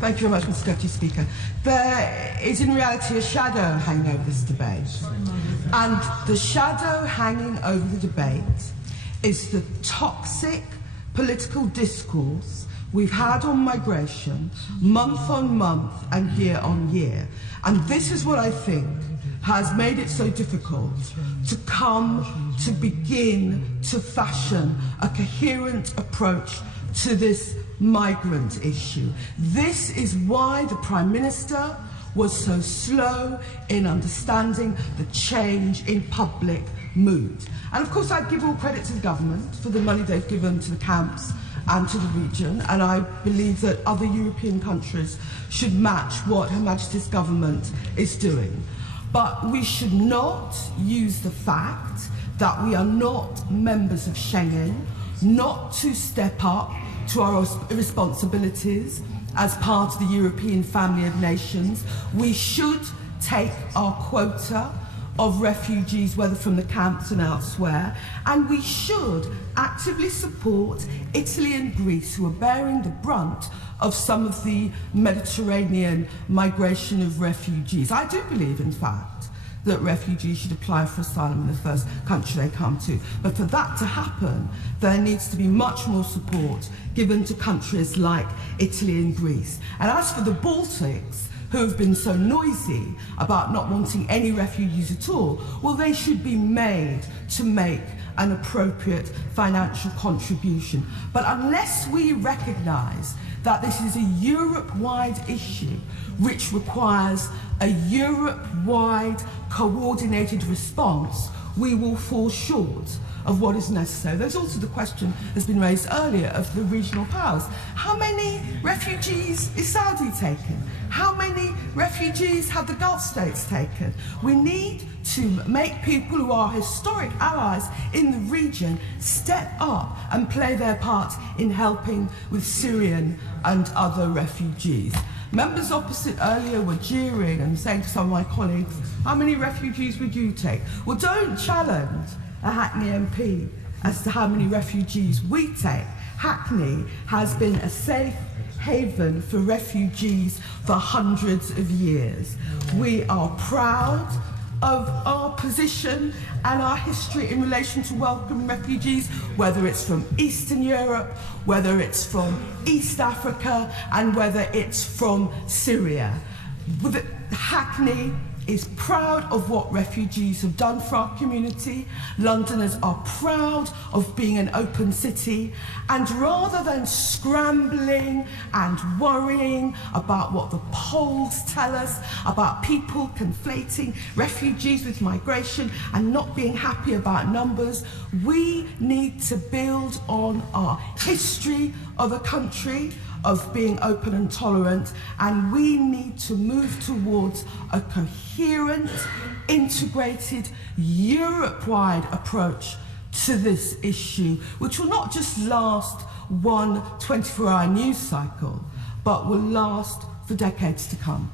Thank you very much, Mr. Deputy Speaker. There is in reality a shadow hanging over this debate. And the shadow hanging over the debate is the toxic political discourse we've had on migration month on month and year on year. And this is what I think has made it so difficult to begin to fashion a coherent approach to this migrant issue. This is why the Prime Minister was so slow in understanding the change in public mood. And of course, I give all credit to the government for the money they've given to the camps and to the region, and I believe that other European countries should match what Her Majesty's government is doing. But we should not use the fact that we are not members of Schengen not to step up to our responsibilities as part of the European family of nations. We should take our quota of refugees, whether from the camps and elsewhere, and we should actively support Italy and Greece, who are bearing the brunt of some of the Mediterranean migration of refugees. I do believe, in fact, that refugees should apply for asylum in the first country they come to. But for that to happen, there needs to be much more support given to countries like Italy and Greece. And as for the Baltics, who have been so noisy about not wanting any refugees at all, well, they should be made to make an appropriate financial contribution. But unless we recognise that this is a Europe-wide issue which requires a Europe-wide coordinated response, we will fall short of what is necessary. There's also the question that's been raised earlier of the regional powers. How many refugees is Saudi taken? How many refugees have the Gulf states taken? We need to make people who are historic allies in the region step up and play their part in helping with Syrian and other refugees. Members opposite earlier were jeering and saying to some of my colleagues, how many refugees would you take? Well, don't challenge a Hackney MP as to how many refugees we take. Hackney has been a safe haven for refugees for hundreds of years. We are proud of our position and our history in relation to welcoming refugees, whether it's from Eastern Europe, whether it's from East Africa, and whether it's from Syria. Hackney is proud of what refugees have done for our community. Londoners are proud of being an open city, and rather than scrambling and worrying about what the polls tell us about people conflating refugees with migration and not being happy about numbers, we need to build on our history of a country of being open and tolerant, and we need to move towards a coherent, integrated, Europe-wide approach to this issue, which will not just last one 24-hour news cycle, but will last for decades to come.